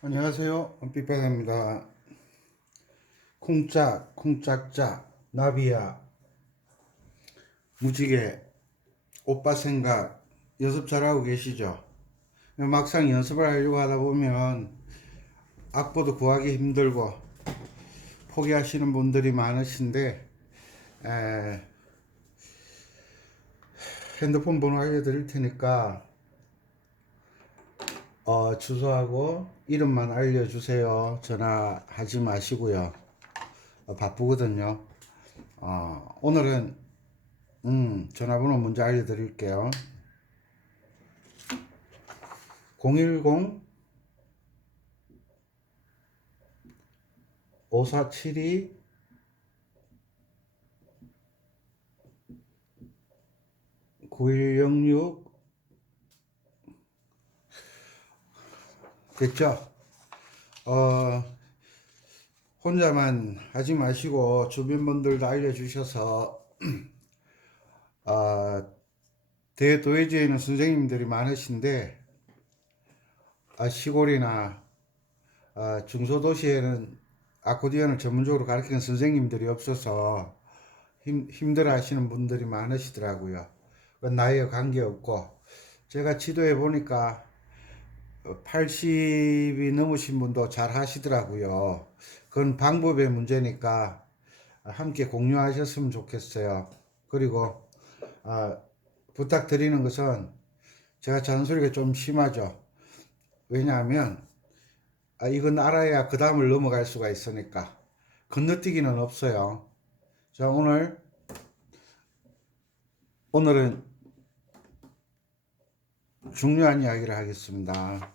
안녕하세요. 삐빠입니다. 콩짝, 콩짝짝, 나비야, 무지개, 오빠 생각 연습 잘하고 계시죠? 막상 연습을 하려고 하다 보면 악보도 구하기 힘들고 포기하시는 분들이 많으신데 에, 핸드폰 번호 알려드릴 테니까 주소하고 이름만 알려주세요. 전화하지 마시고요. 바쁘거든요. 오늘은 전화번호 먼저 알려드릴게요. 010 5472 9106 됐죠? 어, 혼자만 하지 마시고 주변 분들도 알려주셔서 대도회지에는 선생님들이 많으신데 시골이나 중소도시에는 아코디언을 전문적으로 가르치는 선생님들이 없어서 힘들어 하시는 분들이 많으시더라고요. 나이에 관계없고 제가 지도해 보니까 80이 넘으신 분도 잘 하시더라고요. 그건 방법의 문제니까 함께 공유하셨으면 좋겠어요. 그리고 부탁드리는 것은 제가 잔소리가 좀 심하죠. 왜냐하면 이건 알아야 그 다음을 넘어갈 수가 있으니까 건너뛰기는 없어요. 자, 오늘은 중요한 이야기를 하겠습니다.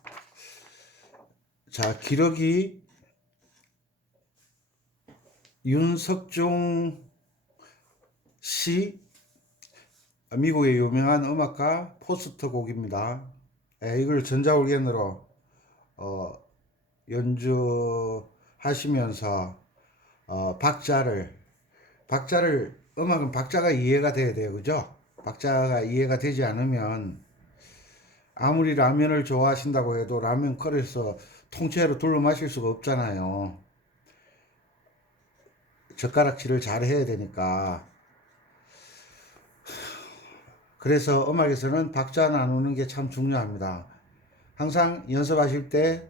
자, 기러기 윤석중 씨, 미국의 유명한 음악가 포스터 곡입니다. 이걸 전자올겐으로 연주하시면서 음악은 박자가 이해가 돼야 돼요, 그죠? 박자가 이해가 되지 않으면 아무리 라면을 좋아하신다고 해도 라면 끓여서 통째로 둘러 마실 수가 없잖아요. 젓가락질을 잘 해야 되니까. 그래서 음악에서는 박자 나누는 게 참 중요합니다. 항상 연습하실 때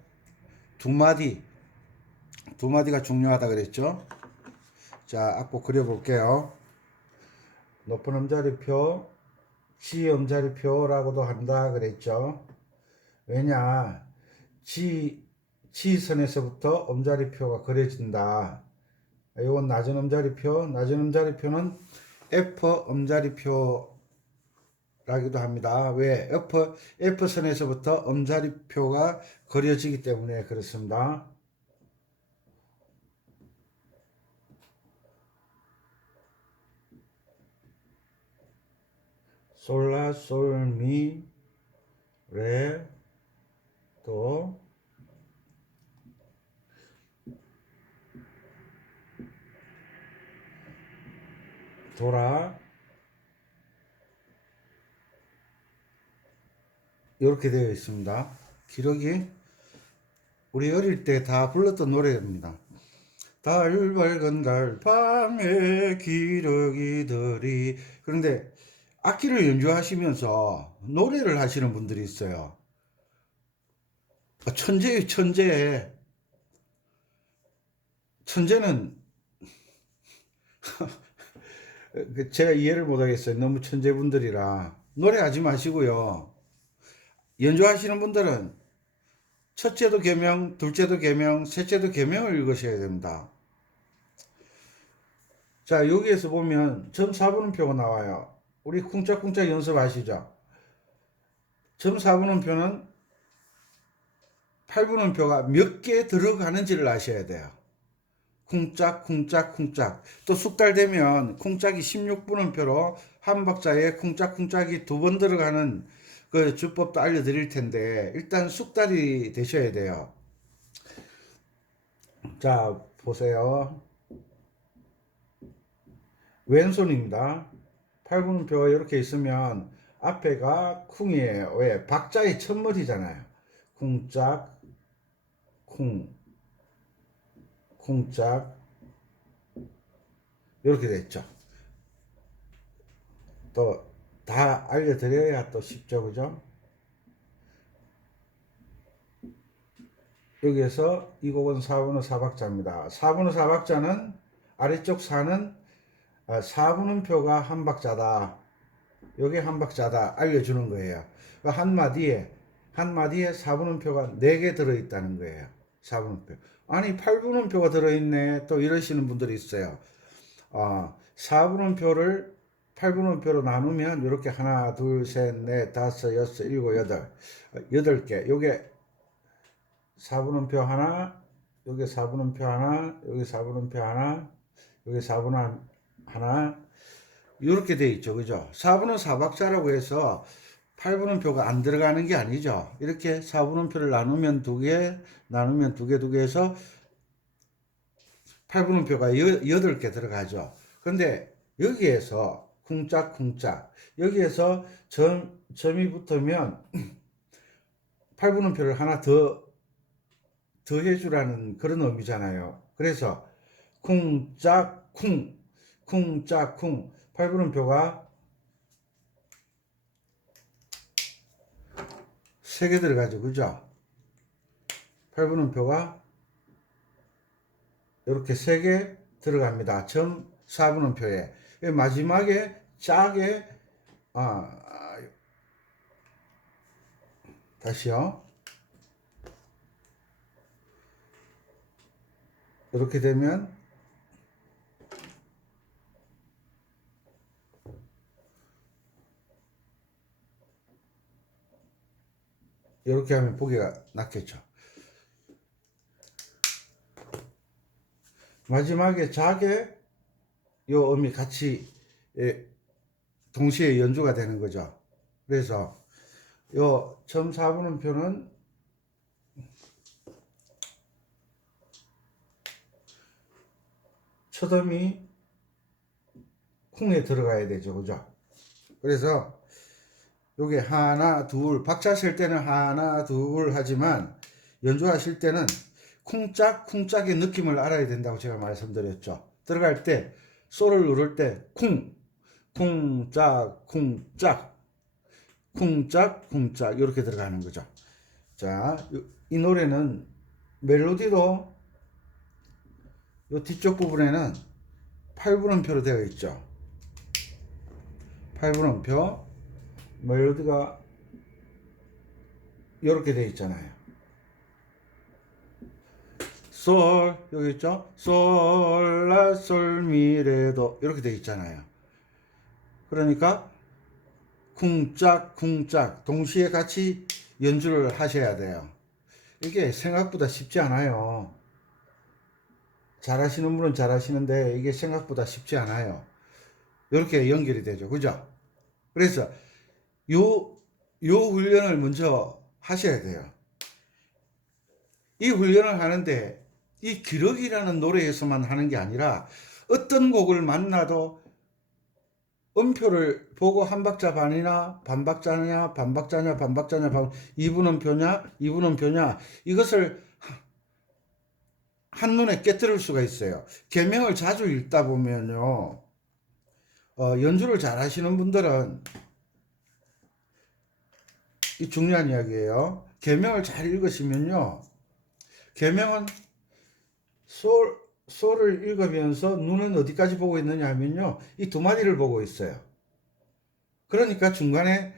두 마디, 두 마디가 중요하다 그랬죠? 자, 악보 그려볼게요. 높은 음자리표, 지 음자리표라고도 한다 그랬죠? 왜냐, 지선에서부터 음자리표가 그려진다. 이건 낮은 음자리표, 낮은 음자리표는 F 음자리표라기도 합니다. 왜? F선에서부터 음자리표가 그려지기 때문에 그렇습니다. 솔라, 솔, 미, 레, 도, 도라, 이렇게 되어 있습니다. 기록이 우리 어릴 때 다 불렀던 노래입니다. 달 밝은 달 밤에 기러기들이. 그런데 악기를 연주하시면서 노래를 하시는 분들이 있어요. 천재의 천재. 천재는 제가 이해를 못하겠어요. 너무 천재분들이라. 노래하지 마시고요. 연주하시는 분들은 첫째도 계명, 둘째도 계명, 셋째도 계명을 읽으셔야 됩니다. 자, 여기에서 보면 점 4분음표가 나와요. 우리 쿵짝쿵짝 연습하시죠? 점 4분음표는 8분음표가 몇 개 들어가는지를 아셔야 돼요. 쿵짝, 쿵짝, 쿵짝. 또 숙달 되면 쿵짝이 16분음표로 한 박자에 쿵짝쿵짝이 두 번 들어가는 그 주법도 알려드릴 텐데, 일단 숙달이 되셔야 돼요. 자, 보세요. 왼손입니다. 8분음표가 이렇게 있으면 앞에가 쿵이에요. 왜? 박자의 첫머리잖아요. 쿵짝, 쿵, 쿵짝 이렇게 됐죠. 또 다 알려드려야 또 쉽죠, 그죠? 여기에서 이 곡은 4분의 4박자입니다. 4분의 4박자는 아래쪽 4는 4분음표가 한 박자다. 요게 한 박자다 알려주는 거예요. 한마디에 4분음표가 4개 들어있다는 거예요. 4분음표. 아니 8분음표가 들어있네 또 이러시는 분들이 있어요. 4분음표를 8분음표로 나누면 이렇게 하나 둘 셋 넷 다섯 여섯 일곱 여덟 8개. 요게 4분음표 하나, 여기 4분음표 하나, 여기 4분음표 하나, 여기 4분음 하나 이렇게 돼 있죠. 그죠? 4분은 4박자라고 해서 8분음표가 안 들어가는 게 아니죠. 이렇게 4분음표를 나누면 2개, 나누면 2개, 2개 해서 8분음표가 8개 들어가죠. 근데 여기에서 쿵짝쿵짝 여기에서 점이 붙으면 8분음표를 하나 더 해주라는 그런 의미잖아요. 그래서 쿵짝쿵 쿵짝쿵 8분음표가 3개 들어가죠. 그죠? 8분음표가 이렇게 3개 들어갑니다. 점 4분음표에 마지막에 짝에 다시요. 이렇게 되면 이렇게 하면 보기가 낫겠죠. 마지막에 작에 요 음이 같이 동시에 연주가 되는 거죠. 그래서 요 점 4분음표는 첫음이 쿵에 들어가야 되죠. 그죠? 그래서 요게 하나 둘 박자 셀 때는 하나 둘 하지만 연주하실 때는 쿵짝쿵짝의 느낌을 알아야 된다고 제가 말씀드렸죠. 들어갈 때 소를 누를 때 쿵, 쿵짝, 쿵짝, 쿵짝, 쿵짝 이렇게 들어가는 거죠. 자, 이 노래는 멜로디도 요 뒤쪽 부분에는 8분음표로 되어 있죠. 8분음표 멜로디가 이렇게 되어 있잖아요. 솔 여기 있죠. 솔, 라, 솔, 미, 레, 도 이렇게 되어 있잖아요. 그러니까 쿵짝 쿵짝 동시에 같이 연주를 하셔야 돼요. 이게 생각보다 쉽지 않아요. 잘하시는 분은 잘하시는데 이게 생각보다 쉽지 않아요. 이렇게 연결이 되죠. 그죠? 그래서 요 훈련을 먼저 하셔야 돼요. 이 훈련을 하는데 이 기록이라는 노래에서만 하는 게 아니라 어떤 곡을 만나도 음표를 보고 한 박자 반이나 반박자냐 반박자냐 반박자냐 2분음표냐 2분음표냐 이것을 한눈에 깨뜨릴 수가 있어요. 계명을 자주 읽다 보면요 연주를 잘 하시는 분들은 이 중요한 이야기예요. 계명을 잘 읽으시면요 계명은 솔을 읽으면서 눈은 어디까지 보고 있느냐 하면요 이 두 마디를 보고 있어요. 그러니까 중간에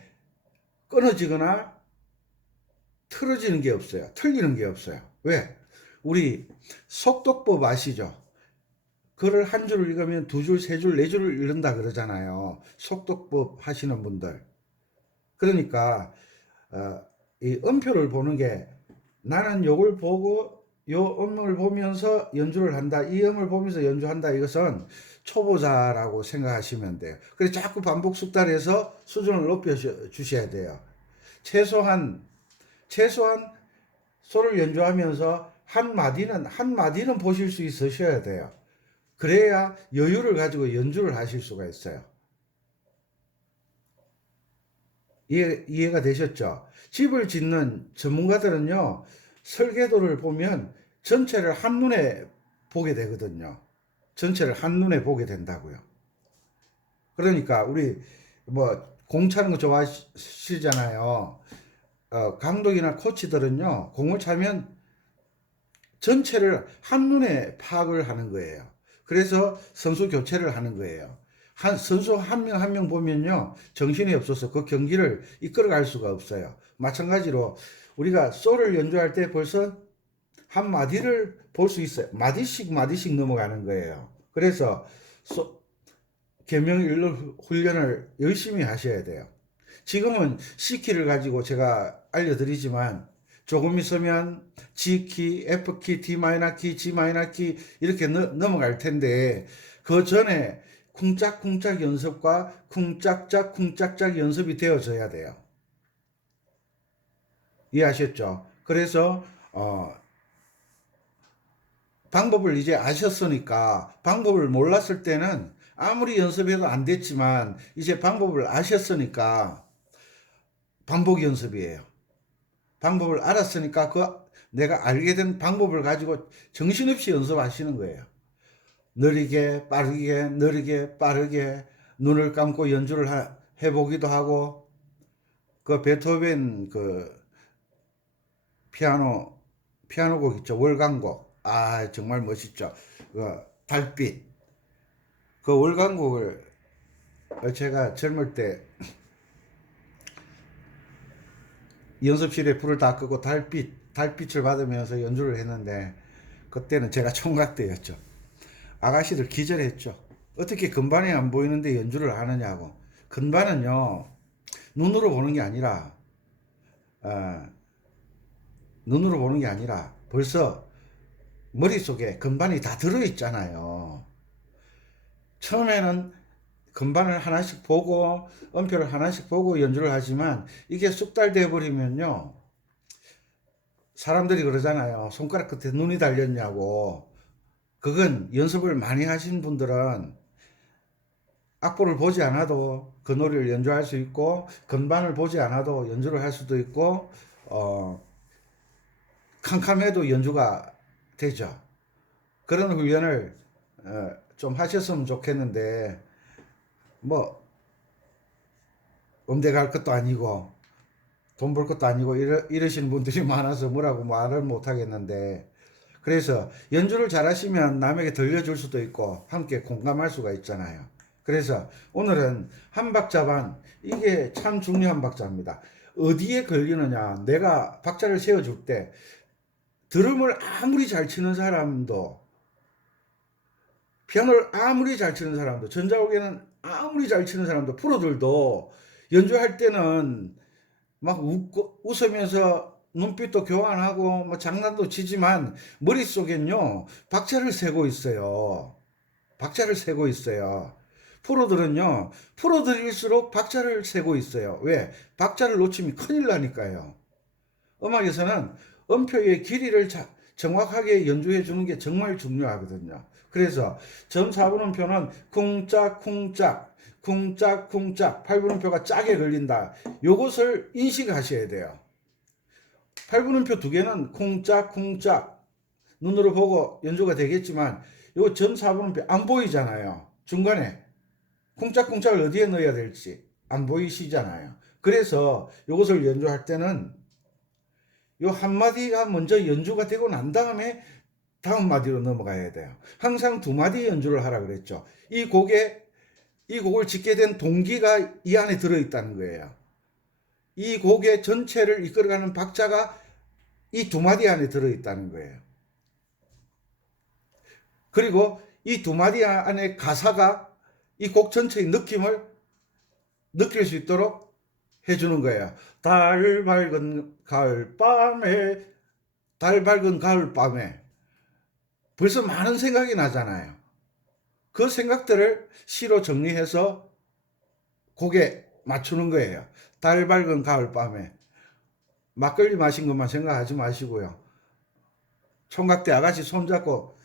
끊어지거나 틀어지는 게 없어요. 틀리는 게 없어요. 왜? 우리 속독법 아시죠? 글을 한 줄을 읽으면 두 줄, 세 줄, 네 줄을 읽는다 그러잖아요. 속독법 하시는 분들. 그러니까 이 음표를 보는 게 나는 요걸 보고 요 음을 보면서 연주를 한다. 이 음을 보면서 연주한다. 이것은 초보자라고 생각하시면 돼요. 그래서 자꾸 반복 숙달해서 수준을 높여 주셔야 돼요. 최소한 소를 연주하면서 한 마디는 보실 수 있으셔야 돼요. 그래야 여유를 가지고 연주를 하실 수가 있어요. 이해가 되셨죠? 집을 짓는 전문가들은요, 설계도를 보면 전체를 한눈에 보게 되거든요. 전체를 한눈에 보게 된다고요. 그러니까 우리 뭐 공 차는 거 좋아하시잖아요. 감독이나 코치들은요, 공을 차면 전체를 한눈에 파악을 하는 거예요. 그래서 선수 교체를 하는 거예요. 선수 한 명 한 명 보면요, 정신이 없어서 그 경기를 이끌어갈 수가 없어요. 마찬가지로 우리가 소를 연주할 때 벌써 한 마디를 볼 수 있어요. 마디씩 마디씩 넘어가는 거예요. 그래서 계명 일러 훈련을 열심히 하셔야 돼요. 지금은 C키를 가지고 제가 알려드리지만 조금 있으면 G키, F키, D마이너키, G마이너키 이렇게 넘어갈 텐데 그 전에 쿵짝쿵짝 연습과 쿵짝짝 쿵짝짝 연습이 되어져야 돼요. 이해하셨죠? 그래서 방법을 이제 아셨으니까 방법을 몰랐을 때는 아무리 연습해도 안 됐지만 이제 방법을 아셨으니까 반복 연습이에요. 방법을 알았으니까 그 내가 알게 된 방법을 가지고 정신없이 연습하시는 거예요. 느리게 빠르게 느리게 빠르게 눈을 감고 연주를 해보기도 하고 그 베토벤 그 피아노곡 있죠. 월광곡. 아 정말 멋있죠. 그 달빛 그 월광곡을 제가 젊을 때 연습실에 불을 다 끄고 달빛을 받으면서 연주를 했는데 그때는 제가 총각대였죠. 아가씨들 기절했죠. 어떻게 건반이 안 보이는데 연주를 하느냐고. 건반은요, 눈으로 보는 게 아니라, 어, 눈으로 보는 게 아니라 벌써 머릿속에 건반이 다 들어있잖아요. 처음에는 건반을 하나씩 보고, 음표를 하나씩 보고 연주를 하지만 이게 쑥 달 돼버리면요, 사람들이 그러잖아요. 손가락 끝에 눈이 달렸냐고. 그건 연습을 많이 하신 분들은 악보를 보지 않아도 그 노래를 연주할 수 있고 건반을 보지 않아도 연주를 할 수도 있고 캄캄해도 연주가 되죠. 그런 훈련을 좀 하셨으면 좋겠는데 뭐 음대 갈 것도 아니고 돈 벌 것도 아니고 이러시는 분들이 많아서 뭐라고 말을 못 하겠는데 그래서 연주를 잘하시면 남에게 들려줄 수도 있고 함께 공감할 수가 있잖아요. 그래서 오늘은 한 박자 반 이게 참 중요한 박자입니다. 어디에 걸리느냐 내가 박자를 세워줄 때 드럼을 아무리 잘 치는 사람도 피아노를 아무리 잘 치는 사람도 전자올게는 아무리 잘 치는 사람도 프로들도 연주할 때는 막 웃고 웃으면서 눈빛도 교환하고 뭐 장난도 치지만 머릿속엔요 박자를 세고 있어요. 박자를 세고 있어요. 프로들은요 프로들일수록 박자를 세고 있어요. 왜? 박자를 놓치면 큰일 나니까요. 음악에서는 음표의 길이를 정확하게 연주해 주는 게 정말 중요하거든요. 그래서 점 4분음표는 쿵짝쿵짝 쿵짝쿵짝 8분음표가 짜게 걸린다. 요것을 인식하셔야 돼요. 8분음표 두 개는 쿵짝쿵짝 눈으로 보고 연주가 되겠지만 요 점 4분음표 안 보이잖아요. 중간에 쿵짝쿵짝을 어디에 넣어야 될지 안 보이시잖아요. 그래서 요것을 연주할 때는 요 한마디가 먼저 연주가 되고 난 다음에 다음 마디로 넘어가야 돼요. 항상 두 마디 연주를 하라 그랬죠. 이 곡을 짓게 된 동기가 이 안에 들어있다는 거예요. 이 곡의 전체를 이끌어가는 박자가 이 두 마디 안에 들어있다는 거예요. 그리고 이 두 마디 안에 가사가 이 곡 전체의 느낌을 느낄 수 있도록 해주는 거예요. 달 밝은 가을밤에 달 밝은 가을밤에 벌써 많은 생각이 나잖아요. 그 생각들을 시로 정리해서 곡에 맞추는 거예요. 달 밝은 가을밤에 막걸리 마신 것만 생각하지 마시고요. 총각대 아가씨 손잡고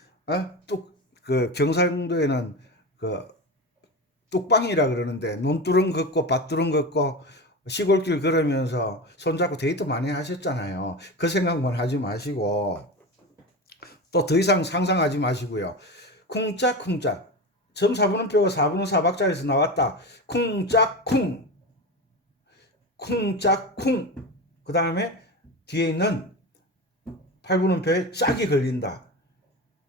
그 경상도에는 그 뚝방이라 그러는데 논두렁 걷고 밭두렁 걷고 시골길 걸으면서 손잡고 데이트 많이 하셨잖아요. 그 생각만 하지 마시고 또 더 이상 상상하지 마시고요. 쿵짝쿵짝. 점 4분음표가 4분음 4박자에서 나왔다. 쿵짝쿵. 쿵짝쿵. 그 다음에 뒤에 있는 8분음표에 짝이 걸린다.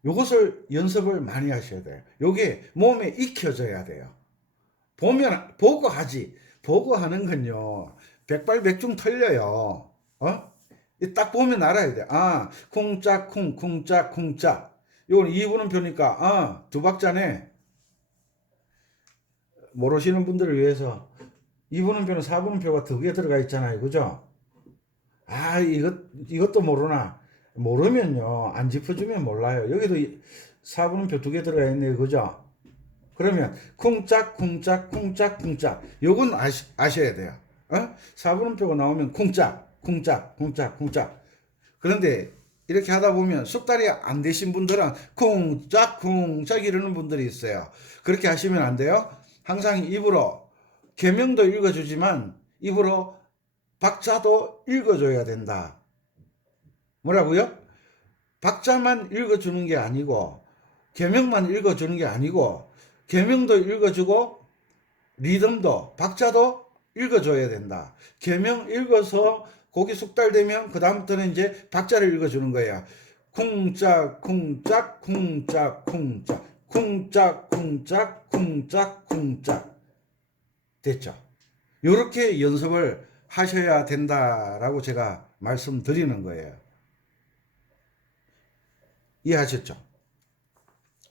요것을 연습을 많이 하셔야 돼요. 요게 몸에 익혀져야 돼요. 보고 하지. 보고 하는 건요. 백발백중 틀려요. 어? 딱 보면 알아야 돼. 아, 쿵짝쿵, 쿵짝쿵짝. 요건 2분음표니까, 아, 두 박자네. 모르시는 분들을 위해서 2분음표는 4분음표가 두 개 들어가 있잖아요. 그죠? 아, 이것도 모르나? 모르면요. 안 짚어주면 몰라요. 여기도 4분음표 두 개 들어가 있네요. 그죠? 그러면 쿵짝 쿵짝 쿵짝 쿵짝 요건 아셔야 돼요. 어? 4분음표가 나오면 쿵짝 쿵짝 쿵짝 쿵짝. 그런데 이렇게 하다 보면 숙달이 안 되신 분들은 쿵짝 쿵짝 이러는 분들이 있어요. 그렇게 하시면 안 돼요. 항상 입으로 계명도 읽어주지만 입으로 박자도 읽어줘야 된다. 뭐라고요? 박자만 읽어주는 게 아니고 계명만 읽어주는 게 아니고 계명도 읽어주고 리듬도 박자도 읽어줘야 된다. 계명 읽어서 곡이 숙달되면 그 다음부터는 이제 박자를 읽어주는 거야. 쿵짝 쿵짝 쿵짝 쿵짝 쿵짝 쿵짝 쿵짝 쿵짝 됐죠. 이렇게 연습을 하셔야 된다라고 제가 말씀드리는 거예요. 이해하셨죠?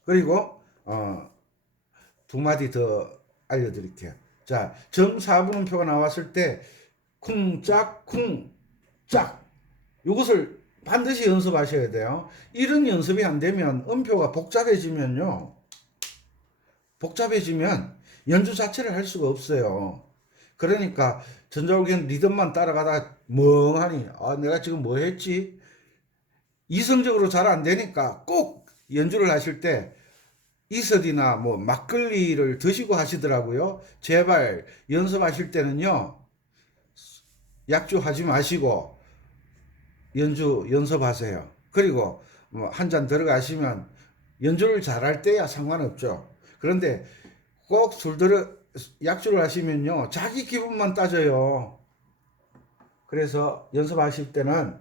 그리고 두 마디 더 알려드릴게요. 자, 점 4분음표가 나왔을 때 쿵짝 쿵짝 이것을 반드시 연습하셔야 돼요. 이런 연습이 안 되면 음표가 복잡해지면요. 복잡해지면 연주 자체를 할 수가 없어요. 그러니까 전자올기는 리듬만 따라가다가 멍하니 내가 지금 뭐 했지? 이성적으로 잘 안 되니까 꼭 연주를 하실 때 이슬이나 뭐 막걸리를 드시고 하시더라고요. 제발 연습하실 때는요. 약주 하지 마시고 연습하세요. 그리고 뭐 한 잔 들어가시면 연주를 잘할 때야 상관없죠. 그런데 꼭 약주를 하시면요. 자기 기분만 따져요. 그래서 연습하실 때는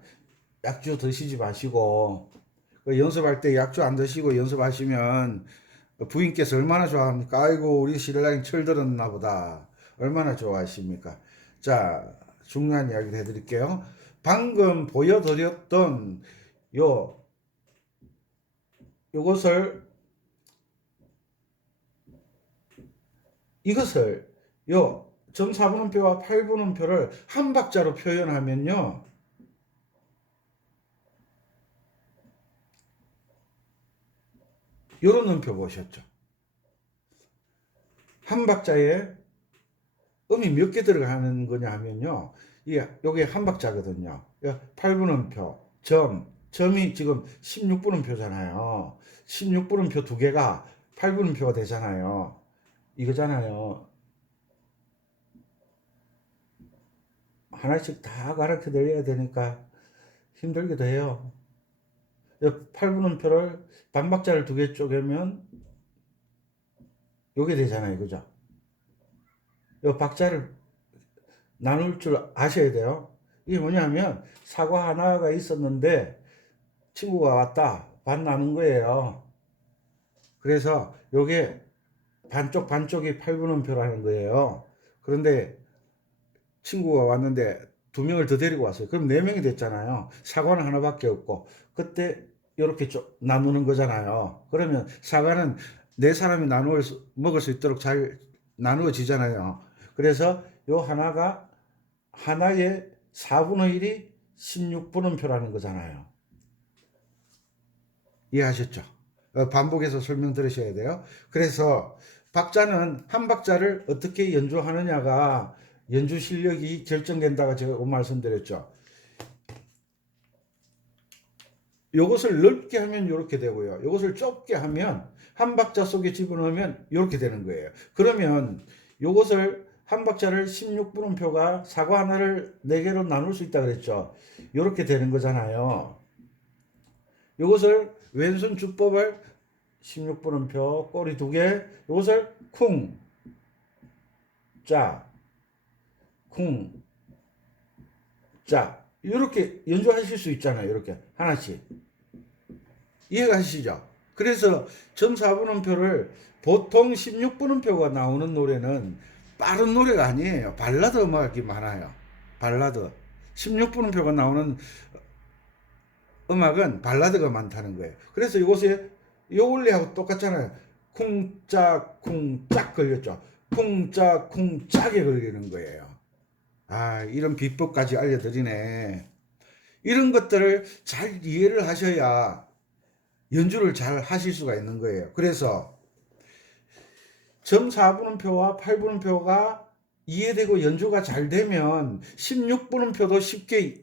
약주 드시지 마시고 연습할 때 약주 안 드시고 연습하시면 부인께서 얼마나 좋아합니까? 아이고 우리 신랑이 철들었나 보다. 얼마나 좋아하십니까? 자, 중요한 이야기를 해드릴게요. 방금 보여드렸던 요것을 이것을 점 4분음표와 8분음표를 한 박자로 표현하면요. 요런 음표 보셨죠? 한 박자에 음이 몇 개 들어가는 거냐 하면요. 요게 한 박자거든요. 8분음표, 점이 지금 16분음표잖아요. 16분음표 두 개가 8분음표가 되잖아요. 이거잖아요. 하나씩 다 가르쳐 드려야 되니까 힘들기도 해요. 8분음표를 반박자를 두 개 쪼개면 요게 되잖아요. 그죠? 요 박자를 나눌 줄 아셔야 돼요. 이게 뭐냐면 사과 하나가 있었는데 친구가 왔다. 반 나눈 거예요. 그래서 요게 반쪽이 8분음표라는 거예요. 그런데 친구가 왔는데 두 명을 더 데리고 왔어요. 그럼 네 명이 됐잖아요. 사과는 하나밖에 없고 그때 이렇게 나누는 거잖아요. 그러면 사과는 네 사람이 먹을 수 있도록 잘 나누어지잖아요. 그래서 요 하나가 하나의 4분의 1이 16분음표라는 거잖아요. 이해하셨죠? 반복해서 설명 들으셔야 돼요. 그래서 박자는 한 박자를 어떻게 연주하느냐가 연주 실력이 결정된다고 제가 말씀드렸죠. 요것을 넓게 하면 이렇게 되고요. 요것을 좁게 하면 한 박자 속에 집어넣으면 이렇게 되는 거예요. 그러면 요것을 한 박자를 16분음표가 사과 하나를 4개로 나눌 수 있다 그랬죠. 이렇게 되는 거잖아요. 이것을 왼손 주법을 16분음표 꼬리 2개, 이것을 쿵, 짜, 쿵, 짜 이렇게 연주하실 수 있잖아요. 이렇게 하나씩. 이해가시죠? 그래서 점4분음표를 보통 16분음표가 나오는 노래는 빠른 노래가 아니에요. 발라드 음악이 많아요. 발라드. 16분음표가 나오는 음악은 발라드가 많다는 거예요. 그래서 이곳에 요 원리하고 똑같잖아요. 쿵짝 쿵짝 걸렸죠. 쿵짝 쿵짝에 걸리는 거예요. 아, 이런 비법까지 알려드리네. 이런 것들을 잘 이해를 하셔야 연주를 잘 하실 수가 있는 거예요. 그래서 점 4분음표와 8분음표가 이해되고 연주가 잘 되면 16분음표도 쉽게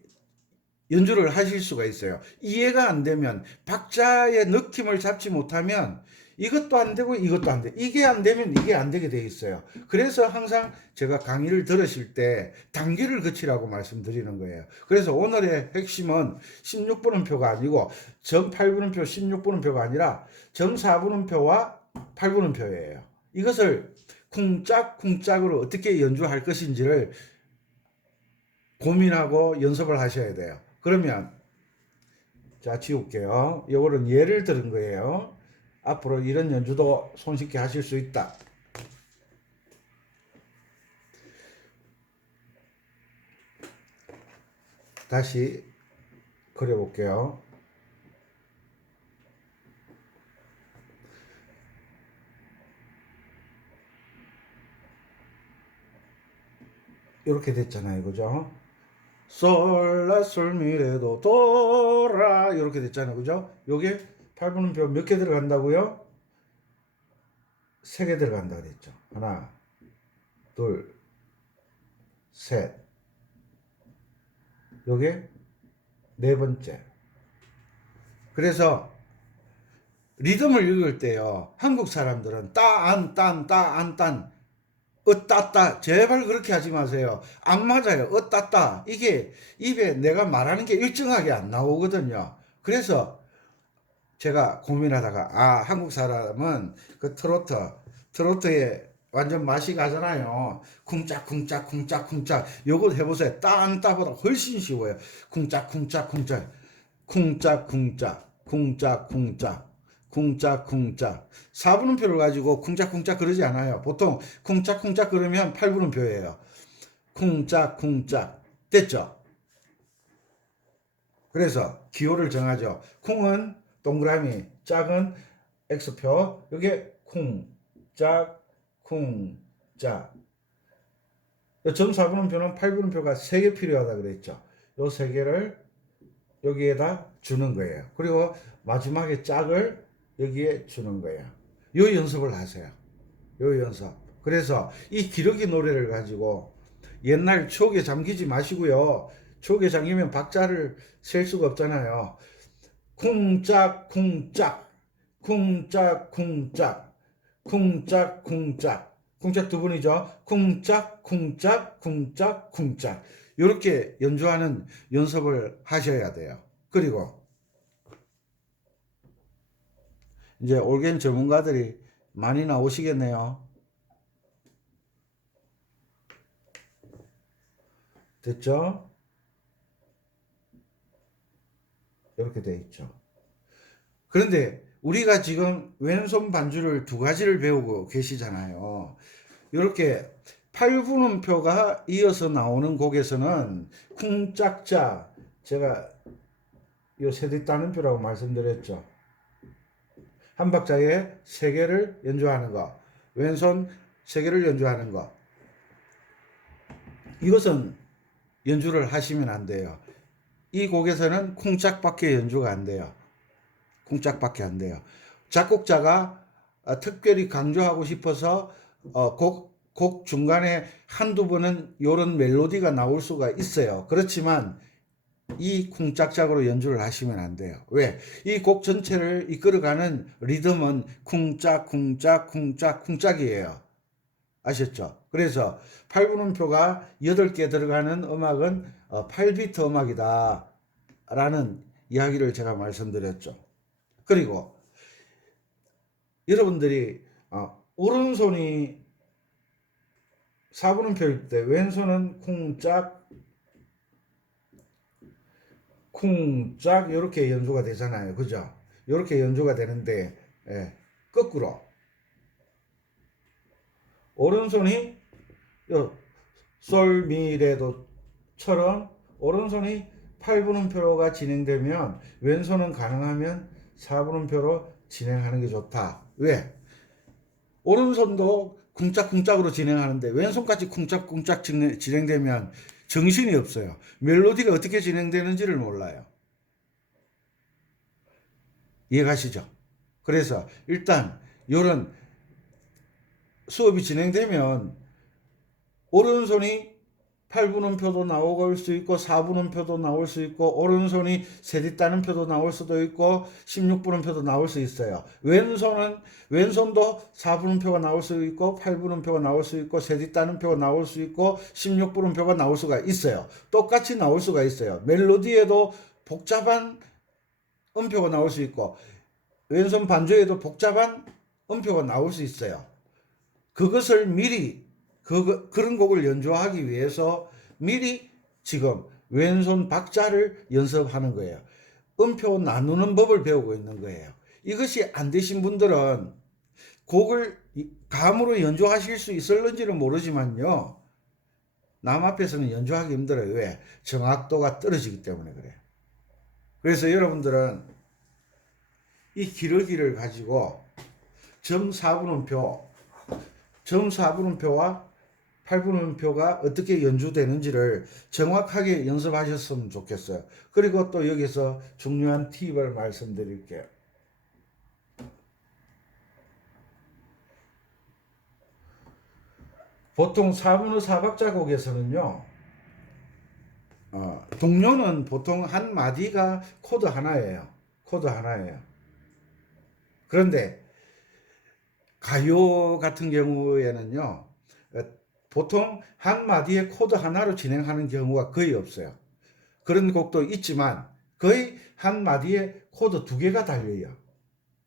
연주를 하실 수가 있어요. 이해가 안 되면 박자의 느낌을 잡지 못하면 이것도 안 되고 이것도 안 돼. 이게 안 되면 이게 안 되게 돼 있어요. 그래서 항상 제가 강의를 들으실 때 단계를 거치라고 말씀드리는 거예요. 그래서 오늘의 핵심은 16분음표가 아니고 점 8분음표, 16분음표가 아니라 점 4분음표와 8분음표예요. 이것을 쿵짝쿵짝으로 어떻게 연주할 것인지를 고민하고 연습을 하셔야 돼요. 그러면 자 지울게요. 요거는 예를 들은 거예요. 앞으로 이런 연주도 손쉽게 하실 수 있다. 다시 그려볼게요. 이렇게 됐잖아요. 그죠? 솔라솔미레도 도라 이렇게 됐잖아요. 그죠? 요게 8분음표 몇 개 들어간다고요? 3개 들어간다 그랬죠. 하나, 둘, 셋. 요게 4번째. 그래서 리듬을 읽을 때요. 한국 사람들은 따안 딴 따안 딴 어따따 제발 그렇게 하지 마세요. 안 맞아요. 어따따 이게 입에 내가 말하는 게 일정하게 안 나오거든요. 그래서 제가 고민하다가 한국 사람은 그 트로트에 완전 맛이 가잖아요. 쿵짝쿵짝 쿵짝쿵짝 요거 해보세요. 딴따보다 훨씬 쉬워요. 쿵짝쿵짝 쿵짝쿵짝 쿵짝쿵짝 쿵짝쿵짝 4분음표를 가지고 쿵짝쿵짝 그러지 않아요. 보통 쿵짝쿵짝 그러면 8분음표예요. 쿵짝쿵짝 됐죠? 그래서 기호를 정하죠. 쿵은 동그라미, 짝은 X표, 여기에 쿵, 짝, 쿵, 짝. 점 4분음표는 8분음표가 3개 필요하다 그랬죠. 요 3개를 여기에다 주는 거예요. 그리고 마지막에 짝을 여기에 주는 거예요. 요 연습을 하세요. 요 연습. 그래서 이 기러기 노래를 가지고 옛날 추억에 잠기지 마시고요. 추억에 잠기면 박자를 셀 수가 없잖아요. 쿵짝 쿵짝 쿵짝 쿵짝 쿵짝 쿵짝 쿵짝 두 분이죠. 쿵짝 쿵짝 쿵짝 쿵짝 이렇게 연주하는 연습을 하셔야 돼요. 그리고 이제 올겐 전문가들이 많이 나오시겠네요. 됐죠? 이렇게 돼 있죠. 그런데 우리가 지금 왼손 반주를 2가지를 배우고 계시잖아요. 이렇게 8분음표가 이어서 나오는 곡에서는 쿵짝짝 제가 요 세디 따는표라고 말씀드렸죠. 한 박자에 3개를 연주하는 거, 왼손 3개를 연주하는 거. 이것은 연주를 하시면 안 돼요. 이 곡에서는 쿵짝밖에 연주가 안 돼요. 쿵짝밖에 안 돼요. 작곡자가 특별히 강조하고 싶어서 곡 중간에 한두 번은 이런 멜로디가 나올 수가 있어요. 그렇지만 이 쿵짝짝으로 연주를 하시면 안 돼요. 왜? 이 곡 전체를 이끌어가는 리듬은 쿵짝 쿵짝 쿵짝 쿵짝이에요. 아셨죠? 그래서 8분음표가 8개 들어가는 음악은 8비트 음악이다 라는 이야기를 제가 말씀드렸죠. 그리고 여러분들이 오른손이 4분음표일 때 왼손은 쿵짝 쿵짝 이렇게 연주가 되잖아요. 그죠? 이렇게 연주가 되는데 거꾸로 오른손이 솔미레도처럼 오른손이 8분음표가 진행되면 왼손은 가능하면 4분음표로 진행하는 게 좋다. 왜? 오른손도 쿵짝쿵짝으로 진행하는데 왼손까지 쿵짝쿵짝 진행되면 정신이 없어요. 멜로디가 어떻게 진행되는지를 몰라요. 이해가시죠? 그래서 일단 이런 수업이 진행되면 오른손이 8분음표도 나올 수 있고 4분음표도 나올 수 있고 오른손이 세뒷다는 표도 나올 수도 있고 16분음표도 나올 수 있어요. 왼손도 4분음표가 나올 수 있고 8분음표가 나올 수 있고 세뒷다는 표가 나올 수 있고 16분음표가 나올 수가 있어요. 똑같이 나올 수가 있어요. 멜로디에도 복잡한 음표가 나올 수 있고 왼손 반주에도 복잡한 음표가 나올 수 있어요. 그것을 미리 그런 곡을 연주하기 위해서 미리 지금 왼손 박자를 연습하는 거예요. 음표 나누는 법을 배우고 있는 거예요. 이것이 안 되신 분들은 곡을 감으로 연주하실 수 있을는지는 모르지만요. 남 앞에서는 연주하기 힘들어요. 왜? 정확도가 떨어지기 때문에 그래요. 그래서 여러분들은 이 기러기를 가지고 점 4분음표와 8분음표가 어떻게 연주되는지를 정확하게 연습하셨으면 좋겠어요. 그리고 또 여기서 중요한 팁을 말씀드릴게요. 보통 4분의 4박자 곡에서는요, 동요는 보통 한 마디가 코드 하나예요. 그런데 가요 같은 경우에는요, 보통 한 마디의 코드 하나로 진행하는 경우가 거의 없어요. 그런 곡도 있지만 거의 한 마디에 코드 2개가 달려요.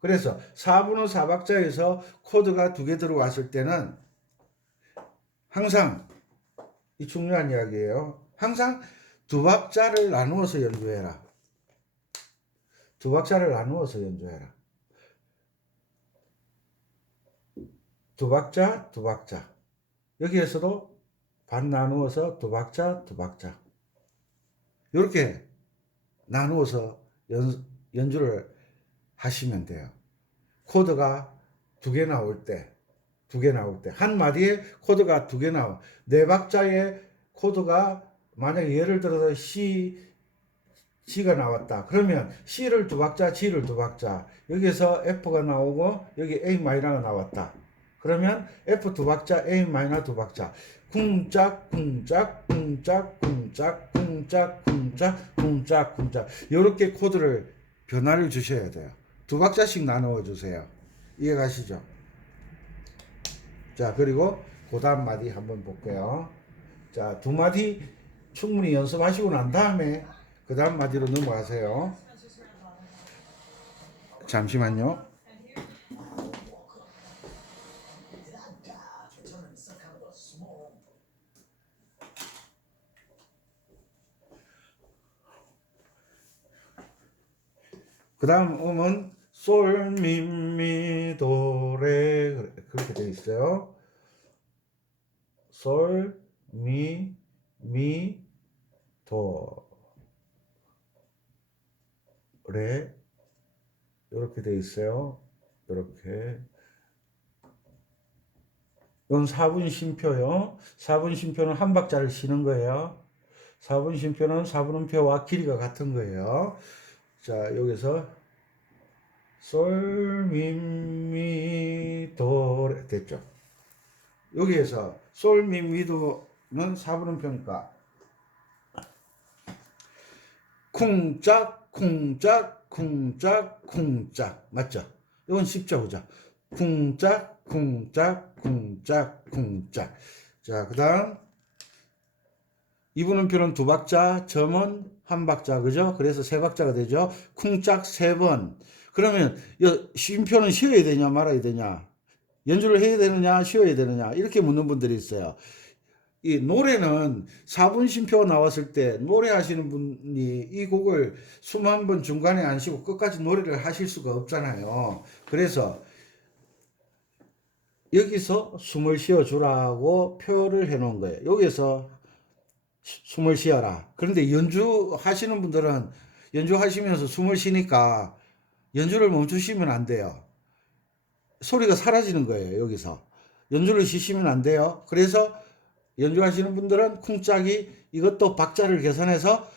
그래서 4분의 4박자에서 코드가 2개 들어왔을 때는 항상, 이 중요한 이야기예요. 항상 2박자를 나누어서 연주해라. 2박자를 나누어서 연주해라. 2박자. 여기에서도 반 나누어서 2박자. 이렇게 나누어서 연주를 하시면 돼요. 코드가 2개 나올 때, 한 마디에 코드가 2개 나와. 4박자의 코드가 만약에 예를 들어서 C가 나왔다. 그러면 C를 2박자, G를 2박자. 여기서 F가 나오고 여기 A 마이너가 나왔다. 그러면 F 2박자, A 마이너 2박자. 쿵짝. 이렇게 코드를 변화를 주셔야 돼요. 2박자씩 나누어 주세요. 이해가시죠? 자, 그리고 그 다음 마디 한번 볼게요. 자, 2마디 충분히 연습하시고 난 다음에 그 다음 마디로 넘어가세요. 잠시만요. 그 다음 음은 솔, 미, 도, 레 그렇게 되어 있어요. 솔, 미, 도, 레 이렇게 되어 있어요. 이렇게. 이건 4분 쉼표요. 4분 쉼표는 한 박자를 쉬는 거예요. 4분 쉼표는 4분음표와 길이가 같은 거예요. 자, 여기서 솔, 미, 도, 레 됐죠. 여기에서 솔, 미, 도는 4분음표니까 쿵짝 맞죠? 이건 쉽죠, 그죠? 쿵짝, 쿵짝, 쿵짝, 쿵짝. 자, 그 다음 이분음표는 두 박자, 점은 한 박자, 그죠? 그래서 세 박자가 되죠. 쿵짝 세 번. 그러면 쉼표는 쉬어야 되냐 말아야 되냐? 연주를 해야 되느냐 쉬어야 되느냐 이렇게 묻는 분들이 있어요. 이 노래는 4분 쉼표가 나왔을 때 노래하시는 분이 이 곡을 숨 한 번 중간에 안 쉬고 끝까지 노래를 하실 수가 없잖아요. 그래서 여기서 숨을 쉬어 주라고 표를 해 놓은 거예요. 여기서 숨을 쉬어라. 그런데 연주하시는 분들은 연주하시면서 숨을 쉬니까 연주를 멈추시면 안 돼요. 소리가 사라지는 거예요, 여기서. 연주를 쉬시면 안 돼요. 그래서 연주하시는 분들은 쿵짝이 이것도 박자를 계산해서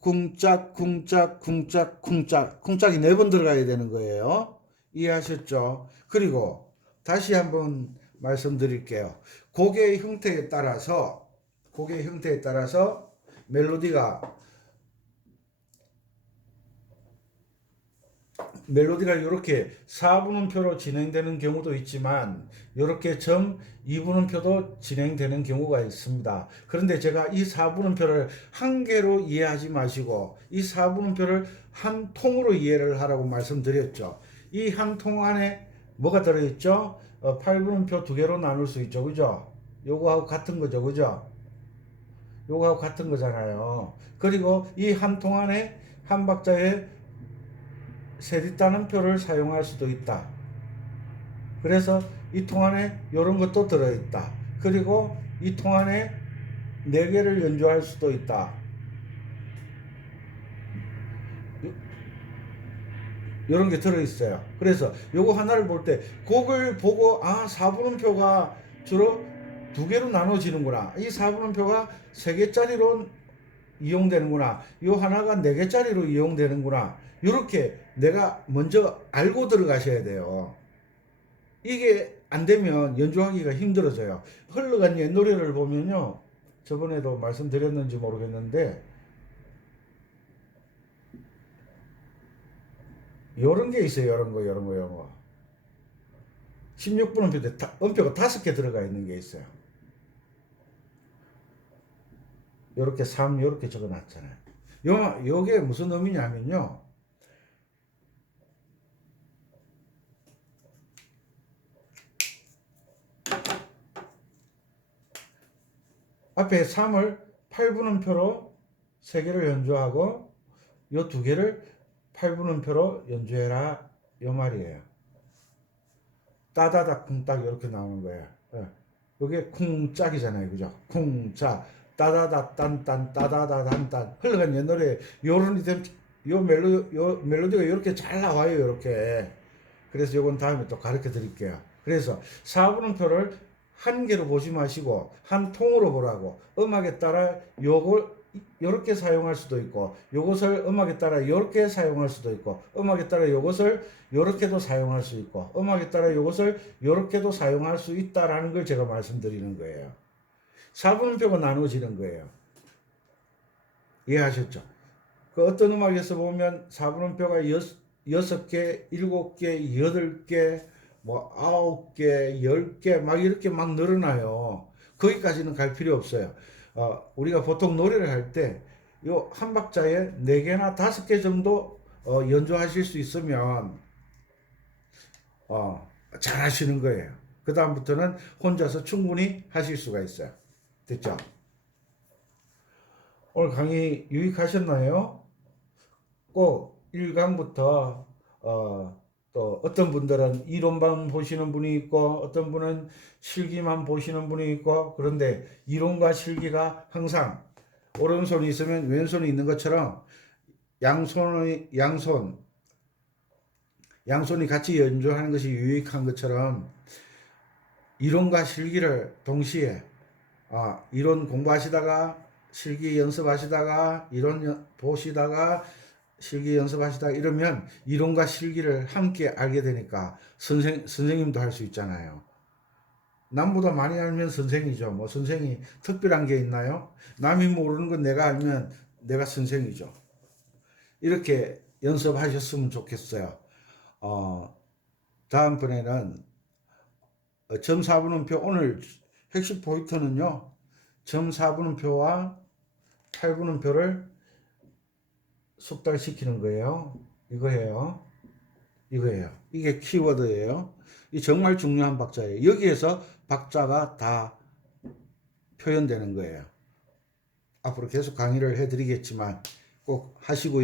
쿵짝, 쿵짝, 쿵짝, 쿵짝, 쿵짝이 4번 들어가야 되는 거예요. 이해하셨죠? 그리고 다시 한번 말씀드릴게요. 곡의 형태에 따라서 멜로디가 이렇게 4분음표로 진행되는 경우도 있지만 이렇게 점 2분음표도 진행되는 경우가 있습니다. 그런데 제가 이 4분음표를 한 개로 이해하지 마시고 이 4분음표를 한 통으로 이해를 하라고 말씀드렸죠. 이 한 통 안에 뭐가 들어있죠? 8분음표 두 개로 나눌 수 있죠. 그죠? 요거하고 같은 거죠. 그죠? 요거하고 같은 거잖아요. 그리고 이 한 통 안에 한 박자에 세뒷다는 표를 사용할 수도 있다. 그래서 이 통 안에 이런 것도 들어있다. 그리고 이 통 안에 4개를 연주할 수도 있다. 이런 게 들어있어요. 그래서 요거 하나를 볼 때 곡을 보고 4분음표가 주로 2개로 나눠지는구나. 이 4분음표가 3개짜리로 이용되는구나. 요 하나가 4개짜리로 이용되는구나. 이렇게 내가 먼저 알고 들어가셔야 돼요. 이게 안 되면 연주하기가 힘들어져요. 흘러간 옛 노래를 보면요. 저번에도 말씀드렸는지 모르겠는데 요런 게 있어요. 요런 거. 16분 음표인데 음표가 5개 들어가 있는 게 있어요. 요렇게 3 요렇게 적어 놨잖아요. 요게 무슨 의미냐면요. 앞에 3을 8분음표로 3개를 연주하고 요 2개를 8분음표로 연주해라 요 말이에요. 따다닥 쿵딱 이렇게 나오는 거예요. 이게 쿵짝이잖아요. 그죠? 쿵짝 따다다 딴딴 따다다 단딴 흘러간 옛 노래 요런 리듬 요 멜로디가 이렇게 잘 나와요. 이렇게. 그래서 요건 다음에 또 가르쳐 드릴게요. 그래서 4분음표를 한 개로 보지 마시고 한 통으로 보라고. 음악에 따라 요걸 이렇게 사용할 수도 있고 요것을 음악에 따라 이렇게 사용할 수도 있고 음악에 따라 요것을 이렇게도 사용할 수 있고 음악에 따라 요것을 이렇게도 사용할 수 있다라는 걸 제가 말씀드리는 거예요. 4분음표가 나눠지는 거예요. 이해하셨죠? 그 어떤 음악에서 보면 4분음표가 6개, 7개, 8개, 뭐 9개, 10개 막 이렇게 막 늘어나요. 거기까지는 갈 필요 없어요. 우리가 보통 노래를 할 때 요 한 박자에 4개나 5개 정도 연주하실 수 있으면 잘 하시는 거예요. 그 다음부터는 혼자서 충분히 하실 수가 있어요. 됐죠? 오늘 강의 유익하셨나요? 꼭 1강부터 또 어떤 분들은 이론만 보시는 분이 있고 어떤 분은 실기만 보시는 분이 있고 그런데 이론과 실기가 항상 오른손이 있으면 왼손이 있는 것처럼 양손이 같이 연주하는 것이 유익한 것처럼 이론과 실기를 동시에 이론 공부하시다가 실기 연습하시다가 이론 보시다가 실기 연습하시다가 이러면 이론과 실기를 함께 알게 되니까 선생님도 할 수 있잖아요. 남보다 많이 알면 선생이죠. 뭐 선생이 특별한 게 있나요? 남이 모르는 건 내가 알면 내가 선생이죠. 이렇게 연습하셨으면 좋겠어요. 다음번에는 점 4분음표 오늘 핵심 포인트는요. 점 4분음표와 8분음표를 숙달시키는 거예요. 이거예요. 이거예요. 이게 키워드예요. 이 정말 중요한 박자예요. 여기에서 박자가 다 표현되는 거예요. 앞으로 계속 강의를 해드리겠지만 꼭 하시고요.